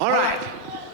All right.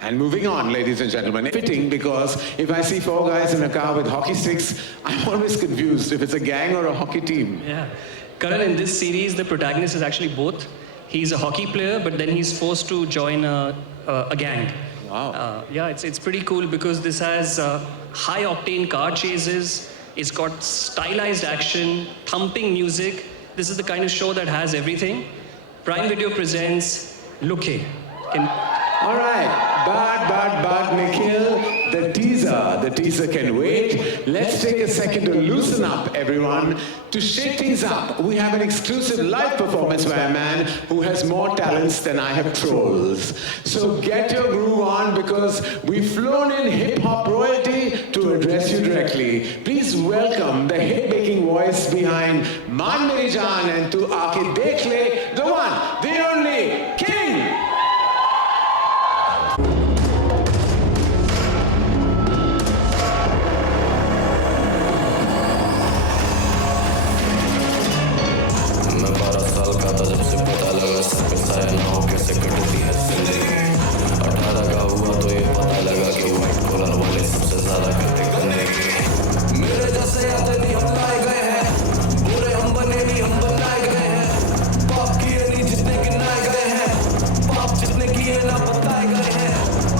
And moving on, ladies and gentlemen, fitting because if I see four guys in a car with hockey sticks, I'm always confused if it's a gang or a hockey team. Yeah. Karan, in this series, the protagonist is actually both. He's a hockey player, but then he's forced to join a gang. Wow. Yeah, it's pretty cool because this has high-octane car chases. It's got stylized action, thumping music. This is the kind of show that has everything. Prime Video presents Look Hey. All right, but, Nikhil, the teaser can wait. Let's take a second to loosen up, everyone. To shake things up, we have an exclusive live performance by a man who has more talents than I have trolls. So get your groove on because we've flown in hip-hop royalty to address you directly. Please welcome the hit-making voice behind Maan Meri Jaan and Tu Aake Dekh Le, the one, the only, King! जब से पता लगा सब पे साया ना हो कैसे कटती है जिंदगी 18 का हुआ तो ये पता लगा कि व्हाइट कॉलर वाले सबसे ज्यादा करते गंदगी मेरे जैसे यादें नहीं हम लाए गए हैं बुरे हम बने नहीं हम बनाए गए हैं पाप किए नहीं जितने गिनाए गए हैं पाप जितने किए ना बताए गए हैं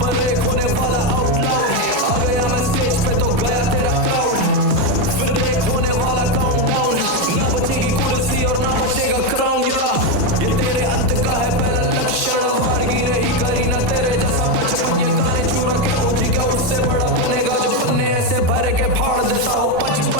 पर एक होने वाला आउटलाउड आ गया मैं स्टेज पे तो गया तेरा क्राउड फिर एक होने वाला काउंटडाउन ना बचेगी कुर्सी और ना बचेगा क्राउन ये तेरे अंत का है पहला लक्षण वारगी नहीं करी ना तेरे जैसा बचपन ये गाने चुरा के ओजी का उससे बड़ा बनेगा जो पन्ने ऐसे भरे के फाड़ देता हो बचपन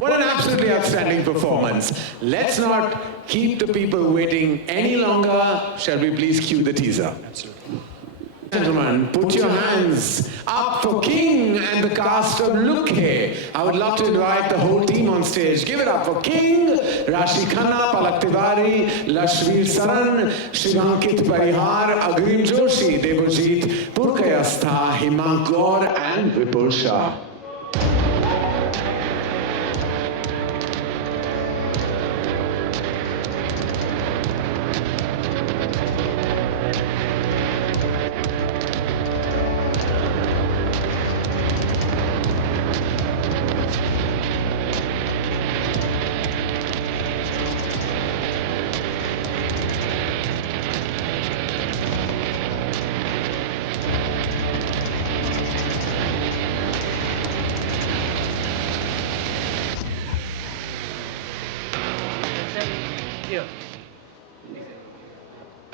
What an absolutely outstanding performance. Let's not keep the people waiting any longer. Shall we please cue the teaser? Absolutely. Gentlemen, put your hands up for King and the cast of Look Hey. I would love to invite the whole team on stage. Give it up for King, Rashi Khanna, Palak Tiwari, Lashveer Saran, Shivankit Parihar, Agrim Joshi, Devojit Purkayastha, Himank Gaur and Vipul Shah. Here.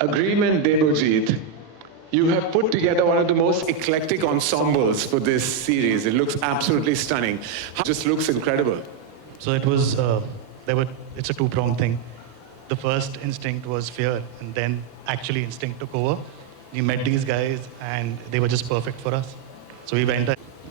Agreement, Debojit. You have put together one of the most eclectic ensembles for this series. It looks absolutely stunning. It just looks incredible. So it was, it's a two-pronged thing. The first instinct was fear, and then actually instinct took over. We met these guys, and they were just perfect for us. So we went.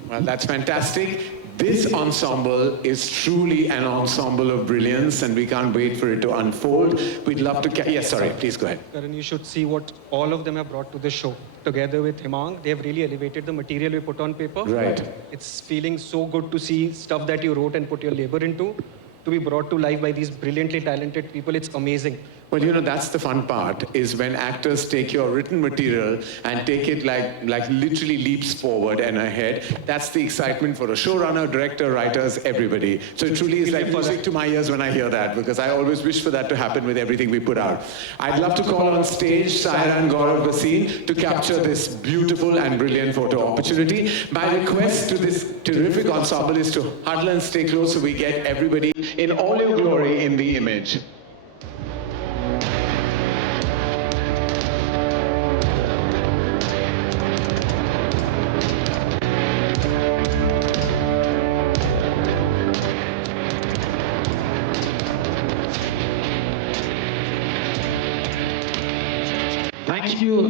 Well, that's fantastic. This ensemble is truly an ensemble of brilliance, and we can't wait for it to unfold. We'd love to... Yes, sorry, please go ahead. Karan, you should see what all of them have brought to the show. Together with Himang, they have really elevated the material we put on paper. Right. It's feeling so good to see stuff that you wrote and put your labor into to be brought to life by these brilliantly talented people. It's amazing. Well, you know, that's the fun part, is when actors take your written material and take it like literally leaps forward and ahead. That's the excitement for a showrunner, director, writers, everybody. So it truly is like music to my ears when I hear that, because I always wish for that to happen with everything we put out. I'd love to call on stage Saira and Gaurav Bhasin to capture this beautiful and brilliant photo opportunity. My request to this terrific ensemble is to huddle and stay close so we get everybody in all your glory in the image.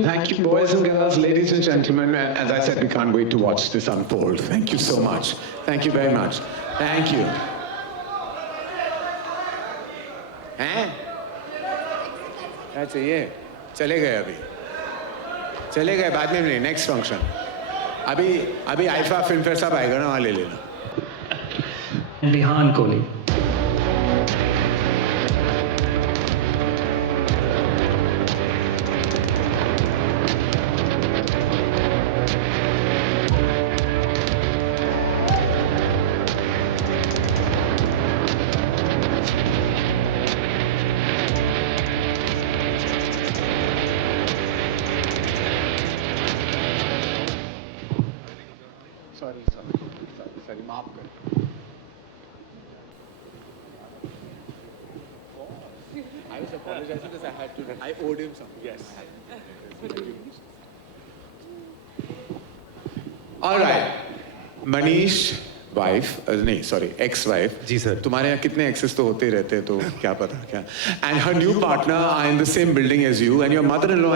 Thank you, boys and girls, ladies and gentlemen. As I said, we can't wait to watch this unfold. Thank you so much. Thank you very much. Thank you. हैं? क्या चाहिए? चले गए अभी. चले गए बाद में नहीं. Next function. अभी आइफा फिल्म फेयर सब आएगा ना, वहाँ ले लेना. Vihan Kohli. Sorry, माफ कर. I was apologizing because I owed him something. Yes. All right. Manish, wife, ex-wife. Ji sir. तुम्हारे यहाँ कितने exes तो होते ही रहते हैं, तो क्या पता क्या. And her new partner are in the same building as you, and your mother-in-law,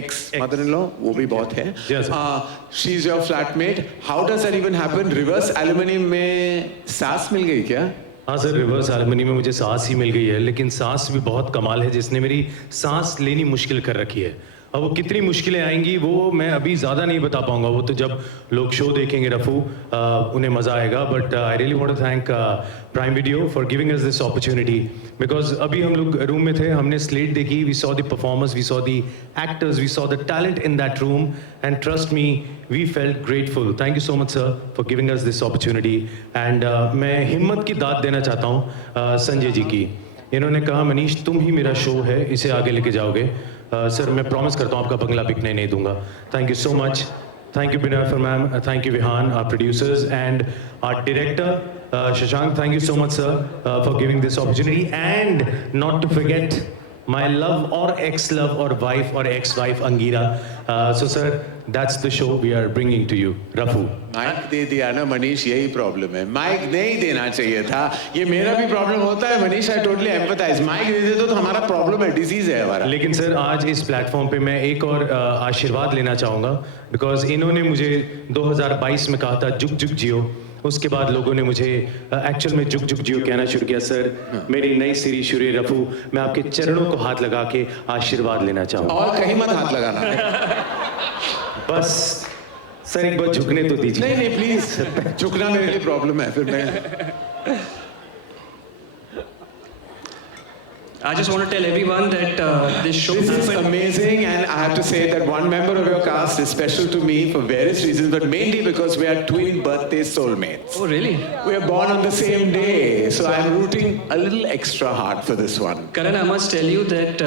ex-mother-in-law, वो भी बहुत है. Yes, sir. She's your flatmate. How does that even happen? Reverse aluminium में सास मिल गई क्या? हाँ सर, रिवर्स एल्युमिनी में मुझे सांस ही मिल गई है, लेकिन सांस भी बहुत कमाल है जिसने मेरी सांस लेनी मुश्किल कर रखी है. अब वो कितनी मुश्किलें आएंगी वो मैं अभी ज़्यादा नहीं बता पाऊंगा, वो तो जब लोग शो देखेंगे रफू उन्हें मज़ा आएगा. But I really want to thank Prime Video for giving us this opportunity, because अभी हम लोग रूम में थे, हमने स्लेट देखी, we saw the performers, we saw the actors, we saw the talent in that room, and trust me we felt grateful. Thank you so much sir for giving us this opportunity. And मैं हिम्मत की दाद देना चाहता हूँ संजय जी की. इन्होंने कहा मनीष तुम ही मेरा शो है, इसे आगे लेके जाओगे. सर मैं प्रॉमिस करता हूँ आपका बंगला बिकने नहीं दूंगा. Thank you so much. Thank you, Binafar ma'am. Thank you, Vihan, our producers, and our director, Shashank. Thank you so much, sir, for giving this opportunity. And not to forget my love or ex-love or wife or ex-wife, Angira. So, sir, that's the show we are bringing to you. Rafu. Mike दे दिया ना मनीष, यही problem है. Mic नहीं देना चाहिए था. ये मेरा भी प्रॉब्लम होता है Manish. I totally empathise. Mike दे दे तो हमारा प्रॉब्लम है, डिजीज है हमारा. लेकिन सर आज इस प्लेटफॉर्म पे मैं एक और आशीर्वाद लेना चाहूँगा, बिकॉज इन्होंने मुझे 2022 में कहा था जुग जुग जियो. उसके बाद लोगों ने मुझे एक्चुअल में जुग जुग जियो कहना शुरू किया. सर मेरी नई सीरीज शुरू है रफू, मैं आपके चरणों को हाथ लगा के आशीर्वाद लेना चाहूँगा. और कहीं मत हाथ लगाना. बस सर एक बार झुकने तो दीजिए. नहीं नहीं प्लीज, झुकना मेरे लिए प्रॉब्लम है. फिर मैं I just want to tell everyone that this show This is happened. amazing, and I have to say that one member of your cast is special to me for various reasons, but mainly because we are twin birthday soulmates. Oh, really? We are born on the same day, so I'm rooting a little extra hard for this one. Karan, I must tell you that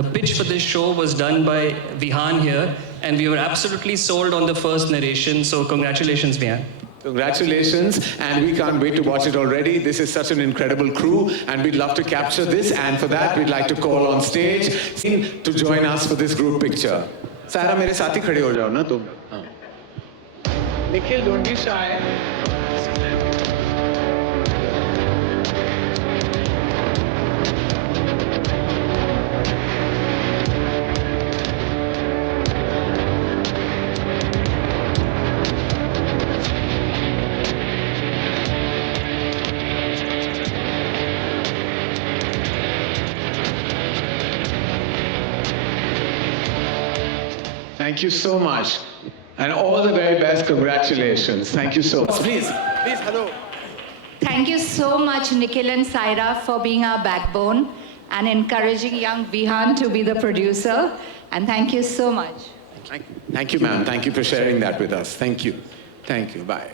the pitch for this show was done by Vihan here, and we were absolutely sold on the first narration. So congratulations, Vihan. Congratulations, and we can't wait to watch it already. This is such an incredible crew, and we'd love to capture this, and for that, we'd like to call on stage to join us for this group picture. Saira, मेरे साथ ही खड़े हो जाओ ना तुम. Nikhil, don't be shy. Thank you so much. And all the very best. Congratulations. Thank you so much. Please, hello. Thank you so much, Nikhil and Saira, for being our backbone and encouraging young Vihan to be the producer. And thank you so much. Thank you, ma'am. Thank you for sharing that with us. Thank you. Thank you. Bye.